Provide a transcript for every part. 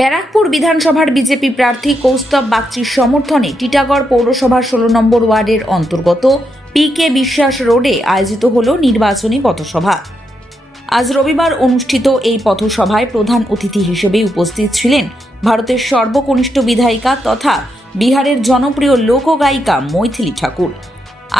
ব্যারাকপুর বিধানসভার বিজেপি প্রার্থী কৌস্তব বাগচির সমর্থনে টিটাগড় পৌরসভার 16 নম্বর ওয়ার্ডের অন্তর্গত পিকে বিশ্বাস রোডে আয়োজিত হল নির্বাচনী পথসভা। আজ রবিবার অনুষ্ঠিত এই পথসভায় প্রধান অতিথি হিসেবে উপস্থিত ছিলেন ভারতের সর্বকনিষ্ঠ বিধায়িকা তথা বিহারের জনপ্রিয় লোকগায়িকা মৈথিলী ঠাকুর।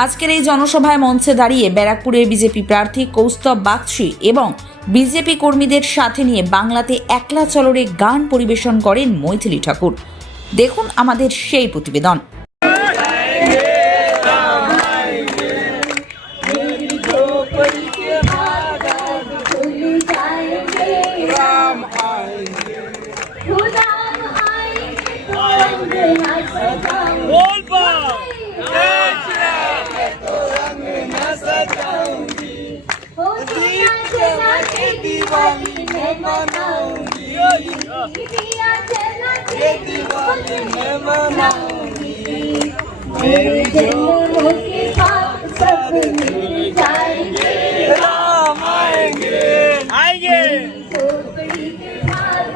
আজকের এই জনসভায় মঞ্চে দাঁড়িয়ে ব্যারাকপুরের বিজেপি প্রার্থী কৌস্তব বাগচি এবং বিজেপি কর্মীদের সাথে নিয়ে বাংলাতে একলা চলরে গান পরিবেশন করেন মৈথিলী ঠাকুর। দেখুন আমাদের সেই প্রতিবেদন। दिवाली में मनाऊंगी, दिवाली में मनाऊंगी, मेरी जोड़ों के साथ सब मिल जाएंगे, राम आएंगे, झोपड़ी के साथ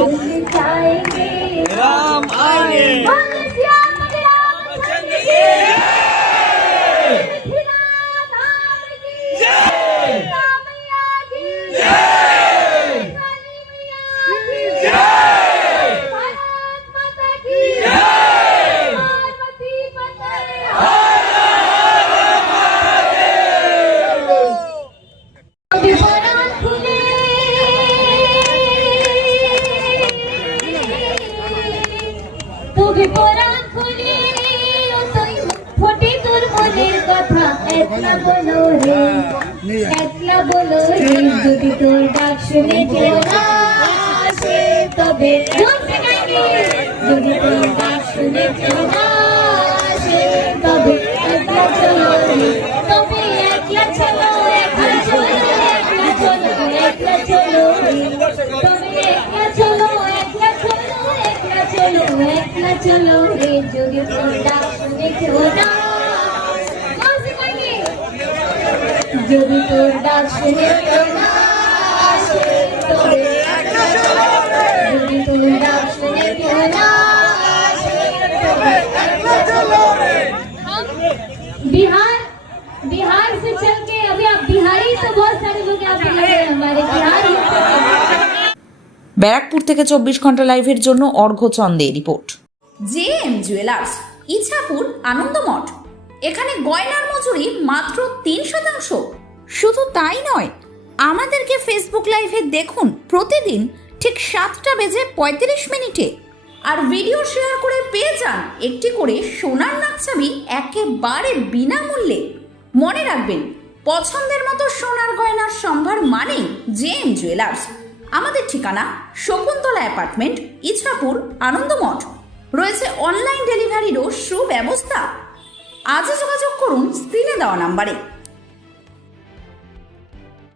मिल जाएंगे, राम आएंगे। একলা বলো রে যদি তোর ডাক শুনে কেউ না আসে তবে যদি তোর ডাক শুনে কেউ না আসে তবে একলা চলো রে, তবে একলা চলো, একলা চলো, একলা চলো, একলা চলো রে, তবে একলা চলো, একলা চলো, একলা চলো, একলা চলো রে যদি তোর ডাক শুনে কেউ না যদি তোর ডাক শুনে কেউ না আসে তবে একলা চলো রে, যদি তোর ডাক শুনে কেউ না আসে তবে একলা চলো রে। बिहार से चल के अभी आप बिहारी तो बहुत सारे लोग यहाँ पे लगे हैं हमारे बिहारी। ব্যারাকপুর থেকে 24 ঘন্টা লাইভের জন্য অর্ঘ্য চন্দে report. JM jewellers, Ichapur, Anandamath. এখানে গয়নার মজুরি মাত্র 3%। শুধু তাই নয়, আমাদেরকে ফেসবুক লাইভে দেখুন প্রতিদিন ঠিক 7:35 আর ভিডিও শেয়ার করে পেয়ে যান একটি করে সোনার নাকছাবি একেবারে বিনামূল্যে। মনে রাখবেন, পছন্দের মতো সোনার গয়নার সম্ভার মানেই জেএম জুয়েলার্স। আমাদের ঠিকানা শকুন্তলা অ্যাপার্টমেন্ট, ইছাপুর, আনন্দমঠ। রয়েছে অনলাইন ডেলিভারিরও সুব্যবস্থা। আজই যোগাযোগ করুন স্ক্রিনে দেওয়া নাম্বারে।